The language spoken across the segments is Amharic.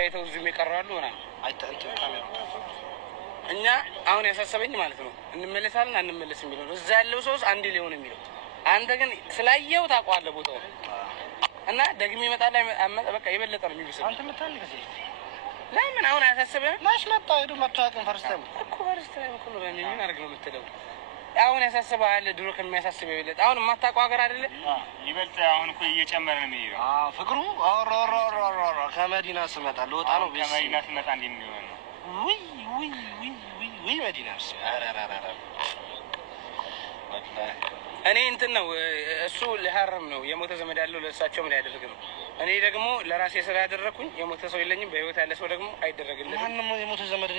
አይተው እዚህም ይቀራሉ ምናምን አይተንተ ካሜራ እኛ አሁን ያሳሰበኝ ማለት ነው እንመለሳለን አንመለስም የሚለው ነው። እዛ ያለው ሰውስ አንዴ ሊሆን የሚለው አንተ ግን ስላየው ታውቀዋለህ ቦታው እና ደግሜ ይመጣል በቃ የበለጠ ነው የሚብሰው። አንተ መጣል ጊዜ ለምን አሁን ያሳሰበህ ማሽ መጣ ሄዶ መጣቀም ፈርስታም እኮ ፈርስታም እኮ ነው ምን አድርግ ነው የምትለው አሁን ያሳሰበሃል ድሮ ከሚያሳስበው ይበልጥ አሁን የማታውቀው ሀገር አይደለ ይበልጥ አሁን እኮ እየጨመረ ነው የሚሄደው። ፍቅሩ አውራ ከመዲና ስመጣ ለወጣ ነው ቤት ከመዲና ስመጣ እንደሚሆን ነው ወይ መዲናስ አራራራ እኔ እንትን ነው እሱ ለሐረም ነው የሞተ ዘመድ ያለው ለእሳቸው ምን ያደርግ ነው። እኔ ደግሞ ለራሴ ስራ ያደረኩኝ የሞተ ሰው የለኝም በህይወት ያለ ሰው ደግሞ አይደረግልኝም። ማንንም የሞተ ዘመድ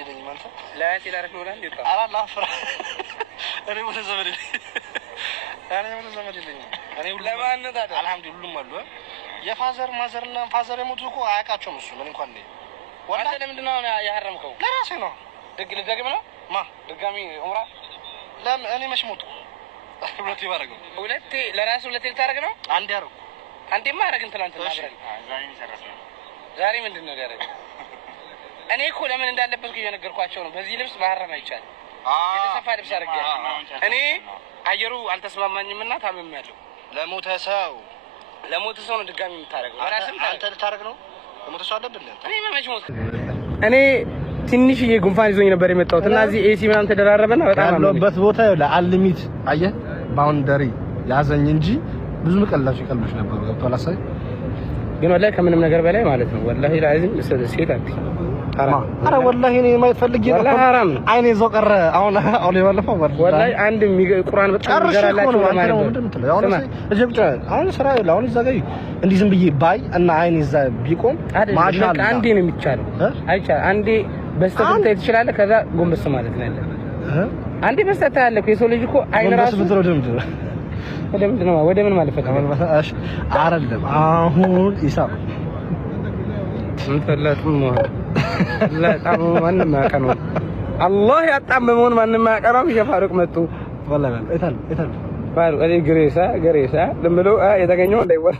የለኝም አንተ ላያት ይላርክ ነው እንዴ ታው አላላ አፍራ እኔ ሞተ ዘመድ የለኝም እኔ ለማን ነው ታዲያ አልሐምዱሊላህ ሁሉም አሉ የፋዘር ማዘርና ፋዘር የሞቱ እኮ አያውቃቸውም እሱ ምን እንኳን ነው ወላሂ ለምንድን ነው ያሐረምከው ለራሴ ነው ደግም ነው ድጋሚ ዑምራ ለምን እኔ መች ሞቱ ሁለቴ ባረገው ሁለቴ ለራስ ሁለቴ ልታረግ ነው አንዴ አረኩ አንዴማ አረግን ትላንትና አብረን ዛሬ ምንድን ነው ያደረገው እኔ እኮ ለምን እንዳለበት እየነገርኳቸው ነው በዚህ ልብስ ማሐረም አይቻልም የተሰፋ ልብስ አድርጌያለሁ እኔ አየሩ አልተስማማኝምና ታምሜያለሁ ለሞተ ሰው ነው ድጋሚ የምታረገው ራስም አንተ ልታረግ ነው ለሞተ ሰው አለብን እኔ መች ሞት እኔ ትንሽዬ ጉንፋን ይዞኝ ነበር የመጣሁት እና እዚህ ኤሲ ምናምን ተደራረበና በጣም ያለበት ቦታ ለአልሚት አየህ ባውንደሪ ያዘኝ እንጂ ብዙ መቀላችሁ ይቀልብሽ ነበር ገብቷል አሳይ ግን ወላሂ ከምንም ነገር በላይ ማለት ነው ወላሂ ላዚም ሴት አትይ ሐራም አረ ወላሂ እኔ ማይፈልግ ወላሂ ሐራም አይኔ ዘው ቀረ አሁን ባለፈው ወላሂ አንድ ቁርአን በጣም ይገራላችሁ ማለት ነው አሁን ስራ አሁን እዛ ጋር እንዲህ ዝም ብዬ ባይ እና አይኔ እዛ ቢቆም ማሻአላ አንዴ ነው የሚቻለው አይቻልም አንዴ በስተት ትችላለህ ከዛ ጎንበስ ማለት ነው ያለው አንዴ በስተት ያለኩ የሰው ልጅ እኮ አይን ራሱ ወደ ምን ማለት ፈቀደ አይደለም አሁን ኢሳም እንተላጥም ነው ለጣም ማንንም ያቀነው አላህ ያጣመመውን ማንንም ያቀረው ሸፋሩቅ መጡ ወላሂ እታል ባሉ እኔ ግሬሳ ለምሎ የተገኘው እንዳይወራ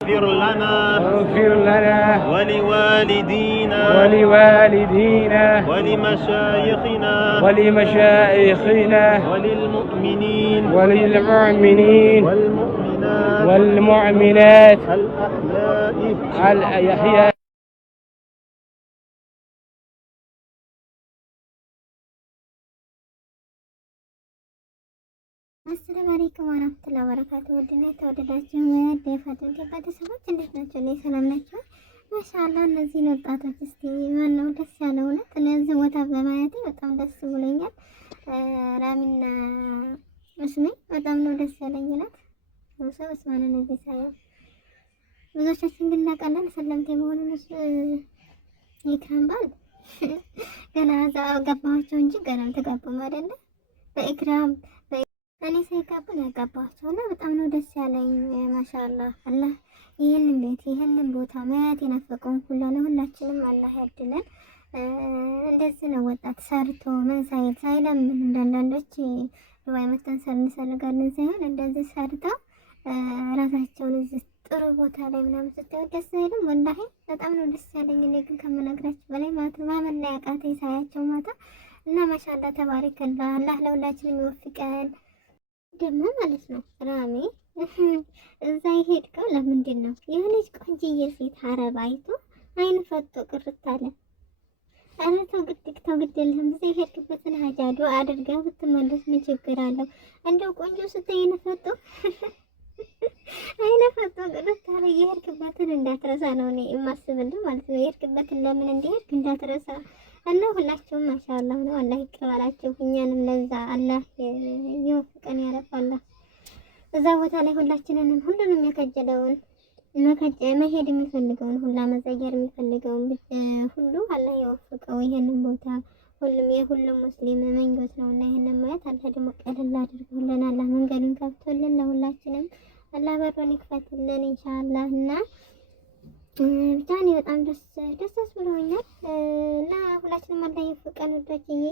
اغفر لنا ولوالدينا ولمشايخنا وللمؤمنين والمؤمنات الأحياء السلام عليكم ورحمة الله وبركاته ودنا ተወደዳችሁ የፋቱን ቤተሰቦች እንዴት ናችሁ? እኔ ሰላም ናችሁ? ማሻአላህ እነዚህ ወጣቶች እስቲ ማን ነው ደስ ያለው ነው እነዚህ ቦታ በማየቴ በጣም ደስ ብሎኛል። ራሚና እስሜ በጣም ነው ደስ ያለኝ ናት ሰው እስማን እነዚህ ሳይሆን ብዙዎቻችን ግን እናውቃለን ሰለምቴ መሆኑን ኢክራም ባል ገና ገባቸው እንጂ ገና አልተጋቡም አይደለ በኢክራም እኔ ሳይጋቡን ያጋባቸውና በጣም ነው ደስ ያለኝ። ማሻአላህ አላህ ይሄንን ቤት ይሄንን ቦታ ማየት የናፈቀውን ሁሉ ለሁላችንም አላህ ያድለን። እንደዚህ ነው ወጣት ሰርቶ ምን ሳይለምን እንዳንዳንዶች ዱባይ መተን እንፈልጋለን ሳይሆን እንደዚህ ሰርተው ራሳቸውን እዚህ ጥሩ ቦታ ላይ ምናምን ስታዩ ደስ አይልም? ወላሂ በጣም ነው ደስ ያለኝ። እኔ ግን ከምነግራችሁ በላይ ማለት ነው ማመን ላይ ያቃተኝ ሳያቸው ማታ እና ማሻአላህ ተባረከላህ አላህ ለሁላችንም ይወፍቀን። ደግሞ ማለት ነው ራሚ እዛ ይሄድከው ለምንድን ነው? የሆነች ቆንጆዬ ሴት አረብ አይቶ አይን ፈቶ ቅርት አለ። ኧረ ተው ግድልህም እዛ የሄድክበትን ሀጃዶ አድርገህ ብትመለስ ምን ችግር አለው? እንደው ቆንጆ ስታይ አይን ፈቶ ቅርት አለ። የሄድክበትን እንዳትረሳ ነው እኔ የማስብልህ ማለት ነው። የሄድክበትን ለምን እንደሄድክ እንዳትረሳ እና ሁላችሁም ማሻአላህ ነው አላህ ይቀበላችሁ። እኛንም ለዛ አላህ ይወፍቀን ያረፋላ። እዛ ቦታ ላይ ሁላችንንም ሁሉንም የከጀለውን መሄድ የሚፈልገውን ሁላ መዘየር የሚፈልገውን ሁሉ አላህ ይወፍቀው። ይሄንን ቦታ የሁሉም ሙስሊም መንገት ነውና ይሄንን ማየት አላህ ደግሞ ቀለል አድርጎልን አላህ መንገዱን ከፍቶልን ለሁላችንም አላህ በሩን ይክፈትልን ኢንሻአላህ። እና ብቻ እኔ በጣም ደስ ብሎኛል እና ሁላችንም አላህ ይወፍቀን ወዳጅዬ።